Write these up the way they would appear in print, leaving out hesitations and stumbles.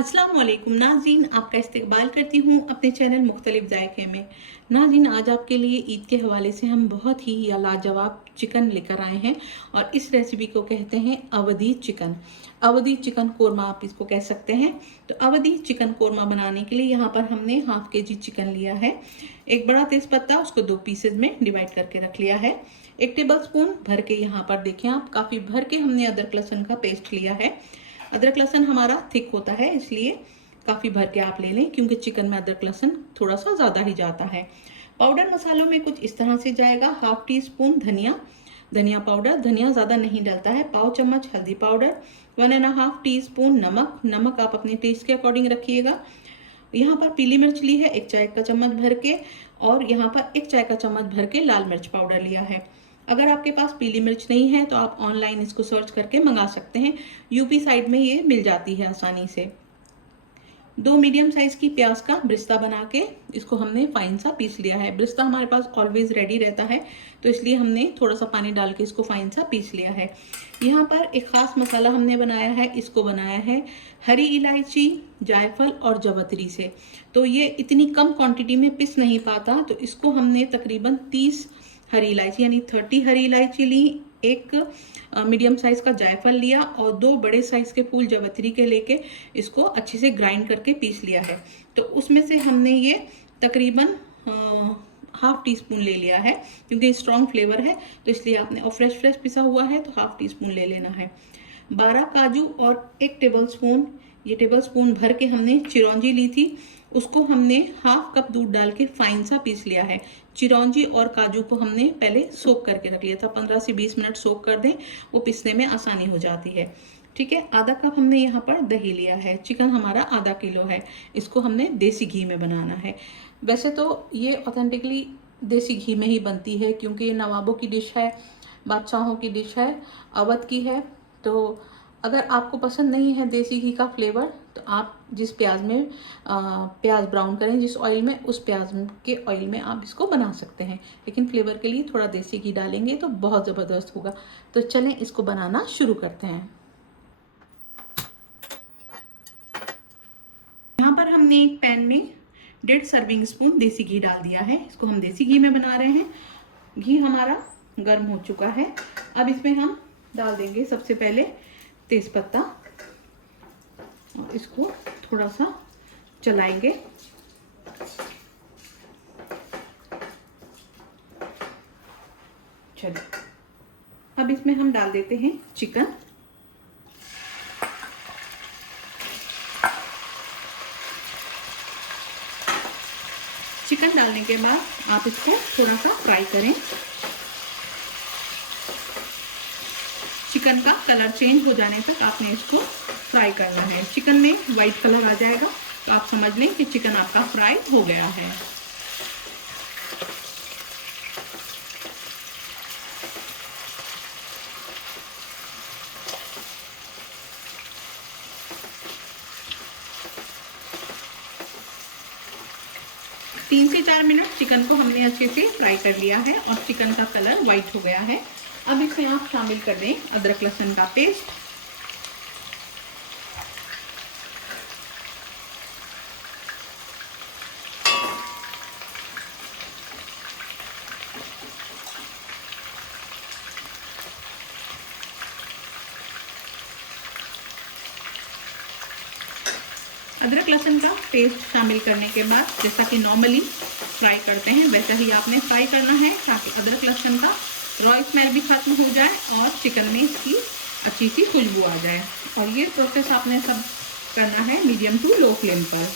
अस्सलाम वालेकुम नाज़रीन, आपका इस्तकबाल करती हूँ अपने चैनल मुख्तलिफ जायके में। नाज़रीन, आज आपके लिए ईद के हवाले से हम बहुत ही लाजवाब चिकन लेकर आए हैं और इस रेसिपी को कहते हैं अवधी चिकन। अवधी चिकन कोरमा आप इसको कह सकते हैं। तो अवधी चिकन कोरमा बनाने के लिए यहाँ पर हमने हाफ केजी चिकन लिया है। एक बड़ा तेज़पत्ता, उसको 2 पीसेज में डिवाइड करके रख लिया है। 1 टेबल स्पून भर के, यहाँ पर देखें आप, काफ़ी भर के हमने अदरक लहसुन का पेस्ट लिया है। अदरक लहसुन हमारा थिक होता है, इसलिए काफ़ी भर के आप ले लें, क्योंकि चिकन में अदरक लहसुन थोड़ा सा ज़्यादा ही जाता है। पाउडर मसालों में कुछ इस तरह से जाएगा। हाफ टी स्पून धनिया पाउडर, धनिया ज़्यादा नहीं डलता है। पाव चम्मच हल्दी पाउडर, 1.5 टीस्पून नमक आप अपने टेस्ट के अकॉर्डिंग रखिएगा। यहाँ पर पीली मिर्च ली है 1 चाय का चम्मच भर के, और यहाँ पर 1 चाय का चम्मच भर के लाल मिर्च पाउडर लिया है। अगर आपके पास पीली मिर्च नहीं है तो आप ऑनलाइन इसको सर्च करके मंगा सकते हैं, यूपी साइड में ये मिल जाती है आसानी से। 2 मीडियम साइज की प्याज का ब्रिस्ता बना के इसको हमने फाइन सा पीस लिया है। ब्रिस्ता हमारे पास ऑलवेज रेडी रहता है, तो इसलिए हमने थोड़ा सा पानी डाल के इसको फाइन सा पीस लिया है। यहाँ पर एक खास मसाला हमने बनाया है, इसको बनाया है हरी इलायची, जायफल और जवतरी से। तो ये इतनी कम क्वांटिटी में पिस नहीं पाता, तो इसको हमने तकरीबन 30 हरी इलायची यानी 30 हरी इलायची ली, एक मीडियम साइज का जायफल लिया और 2 बड़े साइज के फूल जवतरी के लेके इसको अच्छे से ग्राइंड करके पीस लिया है। तो उसमें से हमने ये तकरीबन हाफ टी स्पून ले लिया है, क्योंकि स्ट्रॉन्ग फ्लेवर है तो इसलिए आपने, और फ्रेश पिसा हुआ है तो हाफ टी स्पून ले लेना है। 12 काजू और 1 टेबल स्पून, ये टेबल स्पून भर के हमने चिरौंजी ली थी, उसको हमने हाफ कप दूध डाल के फाइन सा पीस लिया है। चिरौंजी और काजू को हमने पहले सोक करके रख लिया था, 15 से 20 मिनट सोक कर दें, वो पीसने में आसानी हो जाती है। ठीक है, आधा कप हमने यहाँ पर दही लिया है। चिकन हमारा आधा किलो है, इसको हमने देसी घी में बनाना है। वैसे तो ये ऑथेंटिकली देसी घी में ही बनती है, क्योंकि ये नवाबों की डिश है, बादशाहों की डिश है, अवध की है। तो अगर आपको पसंद नहीं है देसी घी का फ्लेवर, तो आप जिस प्याज में प्याज ब्राउन करें, जिस ऑयल में, उस प्याज के ऑयल में आप इसको बना सकते हैं। लेकिन फ्लेवर के लिए थोड़ा देसी घी डालेंगे तो बहुत ज़बरदस्त होगा। तो चलें इसको बनाना शुरू करते हैं। यहाँ पर हमने एक पैन में 1.5 सर्विंग स्पून देसी घी डाल दिया है। इसको हम देसी घी में बना रहे हैं। घी हमारा गर्म हो चुका है। अब इसमें हम डाल देंगे सबसे पहले तेज़पत्ता, और इसको थोड़ा सा चलाएंगे। चलिए, अब इसमें हम डाल देते हैं चिकन। चिकन डालने के बाद आप इसको थोड़ा सा फ्राई करें। चिकन का कलर चेंज हो जाने तक आपने इसको फ्राई करना है। चिकन में वाइट कलर आ जाएगा तो आप समझ लें कि चिकन आपका फ्राई हो गया है। तीन से 4 मिनट चिकन को हमने अच्छे से फ्राई कर लिया है और चिकन का कलर वाइट हो गया है। अब इसमें आप शामिल कर दें अदरक लहसुन का पेस्ट, अदरक लहसुन का पेस्ट शामिल करने के बाद, जैसा कि नॉर्मली फ्राई करते हैं वैसा ही आपने फ्राई करना है, ताकि अदरक लहसुन का रॉ स्मेल भी खत्म हो जाए और चिकन में इसकी अच्छी सी खुशबू आ जाए। और ये प्रोसेस आपने सब करना है मीडियम टू लो फ्लेम पर।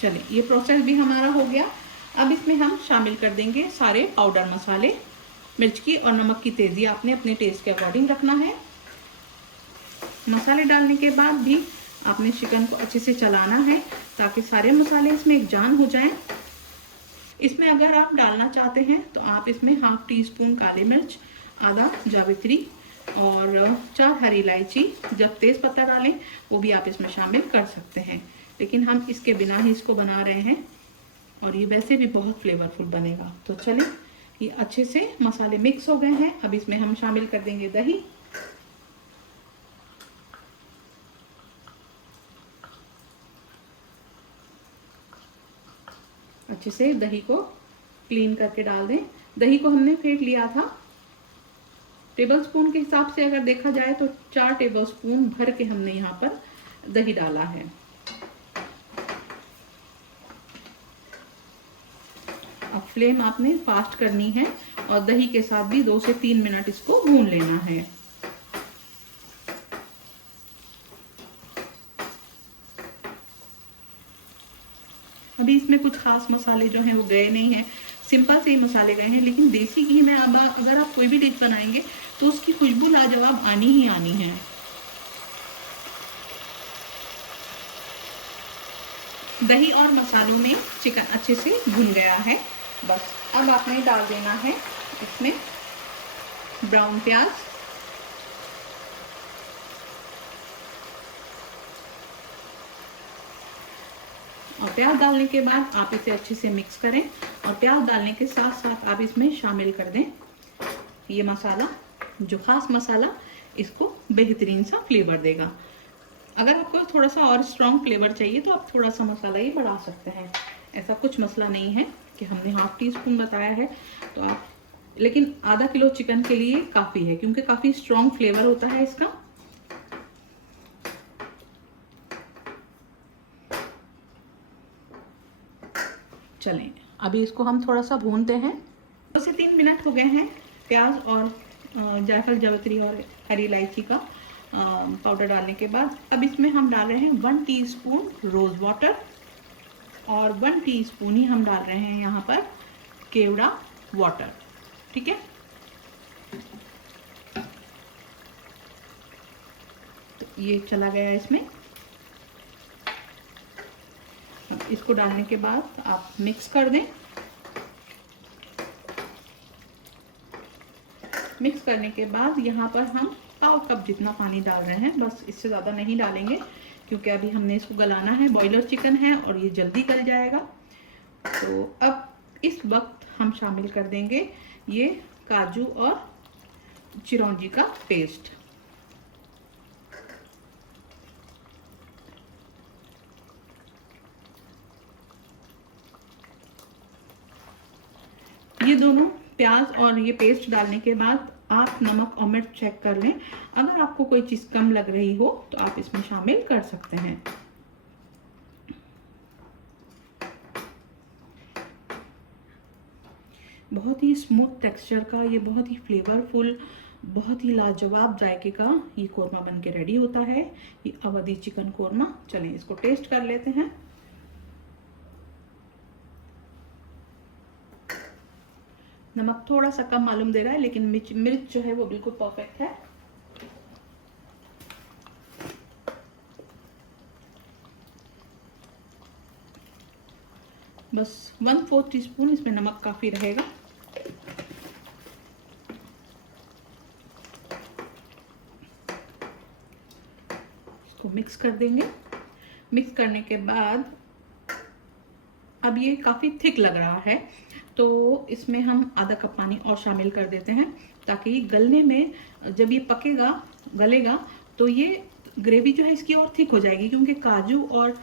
चलिए, ये प्रोसेस भी हमारा हो गया। अब इसमें हम शामिल कर देंगे सारे पाउडर मसाले। मिर्च की और नमक की तेज़ी आपने अपने टेस्ट के अकॉर्डिंग रखना है। मसाले डालने के बाद भी आपने चिकन को अच्छे से चलाना है, ताकि सारे मसाले इसमें एक जान हो जाएं। इसमें अगर आप डालना चाहते हैं तो आप इसमें हाफ टी स्पून काली मिर्च, आधा जावित्री और 4 हरी इलायची, जब तेज़ पत्ता डालें वो भी आप इसमें शामिल कर सकते हैं। लेकिन हम इसके बिना ही इसको बना रहे हैं और ये वैसे भी बहुत फ्लेवरफुल बनेगा। तो चलें ये अच्छे से मसाले मिक्स हो गए हैं। अब इसमें हम शामिल कर देंगे दही। अच्छे से दही को क्लीन करके डाल दें। दही को हमने फेंट लिया था। टेबलस्पून के हिसाब से अगर देखा जाए तो 4 टेबलस्पून भर के हमने यहाँ पर दही डाला है। अब फ्लेम आपने फास्ट करनी है और दही के साथ भी 2 से 3 मिनट इसको भून लेना है। अभी इसमें कुछ खास मसाले जो हैं वो गए नहीं हैं, सिंपल से ही मसाले गए हैं, लेकिन देसी घी में अब अगर आप कोई भी डिश बनाएंगे तो उसकी खुशबू लाजवाब आनी ही आनी है। दही और मसालों में चिकन अच्छे से भुन गया है। बस अब आपने डाल देना है इसमें ब्राउन प्याज, और प्याज डालने के बाद आप इसे अच्छे से मिक्स करें और प्याज डालने के साथ साथ आप इसमें शामिल कर दें ये मसाला, जो खास मसाला इसको बेहतरीन सा फ्लेवर देगा। अगर आपको थोड़ा सा और स्ट्रॉन्ग फ्लेवर चाहिए तो आप थोड़ा सा मसाला ही बढ़ा सकते हैं, ऐसा कुछ मसला नहीं है कि हमने ½ टीस्पून बताया है तो आप, लेकिन आधा किलो चिकन के लिए काफ़ी है क्योंकि काफ़ी स्ट्रॉन्ग फ्लेवर होता है इसका। चलें अभी इसको हम थोड़ा सा भूनते हैं। 2 से 3 मिनट हो गए हैं प्याज और जायफल, जावित्री और हरी इलायची का पाउडर डालने के बाद। अब इसमें हम डाल रहे हैं 1 टीस्पून रोज़ वाटर और 1 टीस्पून ही हम डाल रहे हैं यहाँ पर केवड़ा वाटर। ठीक है, तो ये चला गया इसमें। अब इसको डालने के बाद आप मिक्स कर दें। मिक्स करने के बाद यहाँ पर हम ½ कप जितना पानी डाल रहे हैं, बस इससे ज़्यादा नहीं डालेंगे क्योंकि अभी हमने इसको गलाना है। बॉयलर चिकन है और ये जल्दी गल जाएगा। तो अब इस वक्त हम शामिल कर देंगे ये काजू और चिरौंजी का पेस्ट। ये दोनों प्याज और ये पेस्ट डालने के बाद आप नमक और मिर्च चेक कर लें। अगर आपको कोई चीज़ कम लग रही हो तो आप इसमें शामिल कर सकते हैं। बहुत ही स्मूथ टेक्सचर का, ये बहुत ही फ्लेवरफुल, बहुत ही लाजवाब जायके का ये कोरमा बन के रेडी होता है, ये अवधी चिकन कोरमा। चलें इसको टेस्ट कर लेते हैं। नमक थोड़ा सा कम मालूम दे रहा है लेकिन मिर्च जो है वो बिल्कुल परफेक्ट है। बस 1/4 टीस्पून इसमें नमक काफ़ी रहेगा। इसको मिक्स कर देंगे। मिक्स करने के बाद अब ये काफ़ी थिक लग रहा है तो इसमें हम ½ कप पानी और शामिल कर देते हैं ताकि गलने में, जब ये पकेगा गलेगा तो ये ग्रेवी जो है इसकी और थिक हो जाएगी क्योंकि काजू और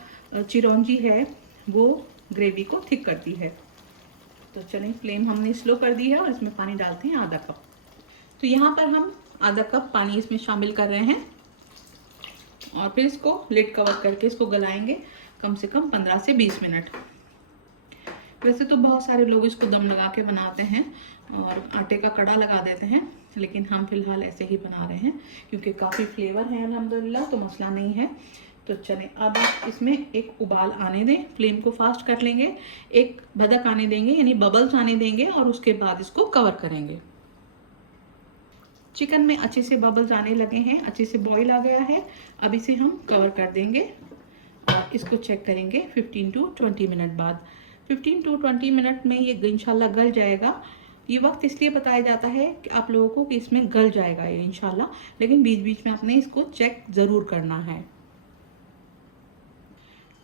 चिरौंजी है वो ग्रेवी को थिक करती है। तो चलें फ्लेम हमने स्लो कर दी है और इसमें पानी डालते हैं ½ कप। तो यहाँ पर हम ½ कप पानी इसमें शामिल कर रहे हैं और फिर इसको लिड कवर करके इसको गलाएंगे कम से कम 15 से 20 मिनट। वैसे तो बहुत सारे लोग इसको दम लगा के बनाते हैं और आटे का कड़ा लगा देते हैं, लेकिन हम फिलहाल ऐसे ही बना रहे हैं क्योंकि काफ़ी फ्लेवर है अल्हम्दुलिल्लाह, तो मसला नहीं है। तो चलें अब आप इसमें एक उबाल आने दें, फ्लेम को फास्ट कर लेंगे, एक भदक आने देंगे यानी बबल्स आने देंगे और उसके बाद इसको कवर करेंगे। चिकन में अच्छे से बबल्स आने लगे हैं, अच्छे से बॉईल आ गया है। अब इसे हम कवर कर देंगे और इसको चेक करेंगे 15 to 20 मिनट बाद। 15 to 20 मिनट में ये इंशाल्लाह गल जाएगा। ये वक्त इसलिए बताया जाता है कि आप लोगों को कि इसमें गल जाएगा ये इंशाल्लाह, लेकिन बीच बीच में आपने इसको चेक ज़रूर करना है।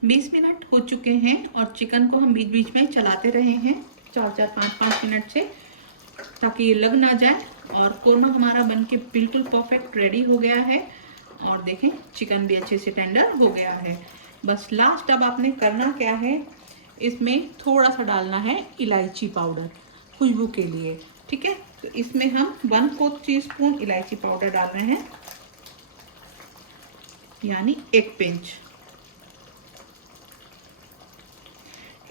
20 मिनट हो चुके हैं और चिकन को हम बीच बीच में चलाते रहे हैं 4-4, 5-5 मिनट से। ताकि ये लग ना जाए। और कोरमा हमारा बनके बिल्कुल परफेक्ट रेडी हो गया है। और देखें चिकन भी अच्छे से टेंडर हो गया है। बस लास्ट अब आपने करना क्या है, इसमें थोड़ा सा डालना है इलायची पाउडर खुशबू के लिए। ठीक है, तो इसमें हम 1/4 टीस्पून इलायची पाउडर डाल रहे हैं, यानी 1 पिंच।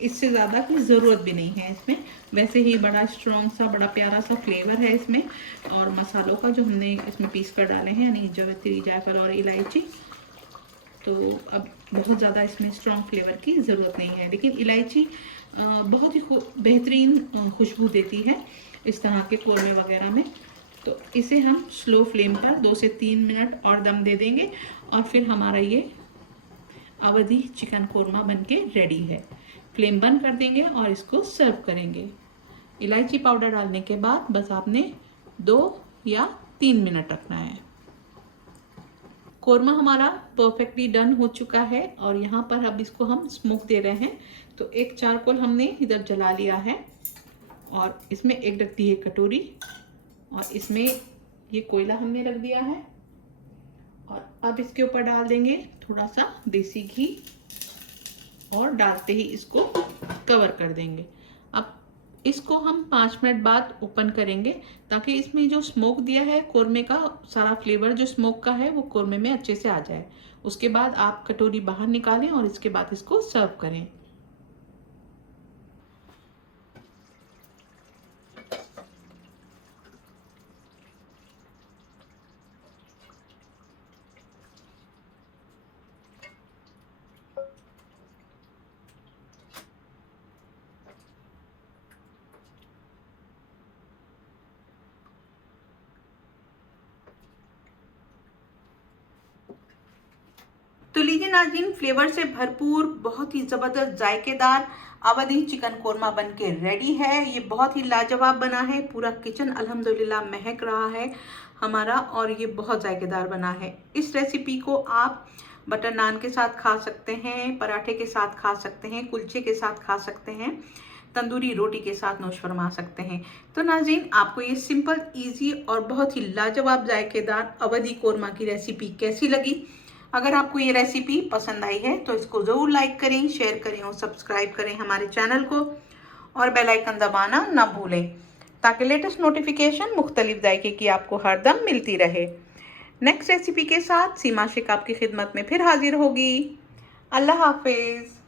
इससे ज़्यादा की ज़रूरत भी नहीं है इसमें। वैसे ही बड़ा स्ट्रॉन्ग सा बड़ा प्यारा सा फ्लेवर है इसमें। और मसालों का जो हमने इसमें पीस कर डाले हैं, यानी जवित्री, जायफल और इलायची, तो अब बहुत ज़्यादा इसमें स्ट्रॉन्ग फ्लेवर की ज़रूरत नहीं है। लेकिन इलायची बहुत ही बेहतरीन खुशबू देती है इस तरह के कोरमे वगैरह में। तो इसे हम स्लो फ्लेम पर 2 से 3 मिनट और दम दे देंगे और फिर हमारा ये अवधी चिकन कोरमा बनके रेडी है। फ्लेम बंद कर देंगे और इसको सर्व करेंगे। इलायची पाउडर डालने के बाद बस आपने 2 या 3 मिनट रखना है। कोरमा हमारा परफेक्टली डन हो चुका है और यहाँ पर अब इसको हम स्मोक दे रहे हैं। तो एक चारकोल हमने इधर जला लिया है और इसमें एक रख दी है कटोरी और इसमें ये कोयला हमने रख दिया है। और अब इसके ऊपर डाल देंगे थोड़ा सा देसी घी और डालते ही इसको कवर कर देंगे। अब इसको हम 5 मिनट बाद ओपन करेंगे ताकि इसमें जो स्मोक दिया है कोरमे का सारा फ्लेवर जो स्मोक का है वो कोरमे में अच्छे से आ जाए। उसके बाद आप कटोरी बाहर निकालें और इसके बाद इसको सर्व करें। तो लीजिए नाज़रीन, फ्लेवर से भरपूर बहुत ही ज़बरदस्त जायकेदार अवधी चिकन कोरमा बनके रेडी है। ये बहुत ही लाजवाब बना है। पूरा किचन अल्हम्दुलिल्लाह महक रहा है हमारा और ये बहुत जायकेदार बना है। इस रेसिपी को आप बटर नान के साथ खा सकते हैं, पराठे के साथ खा सकते हैं, कुलचे के साथ खा सकते हैं, तंदूरी रोटी के साथ नोश फरमा सकते हैं। तो नाज़रीन, आपको ये सिंपल, इजी और बहुत ही लाजवाब जायकेदार अवधी कोरमा की रेसिपी कैसी लगी? अगर आपको ये रेसिपी पसंद आई है तो इसको ज़रूर लाइक करें, शेयर करें और सब्सक्राइब करें हमारे चैनल को और बेल आइकन दबाना ना भूलें ताकि लेटेस्ट नोटिफिकेशन मुख्तलिफ जायके की आपको हरदम मिलती रहे। नेक्स्ट रेसिपी के साथ सीमा शेख आपकी खिदमत में फिर हाजिर होगी। अल्लाह हाफिज़।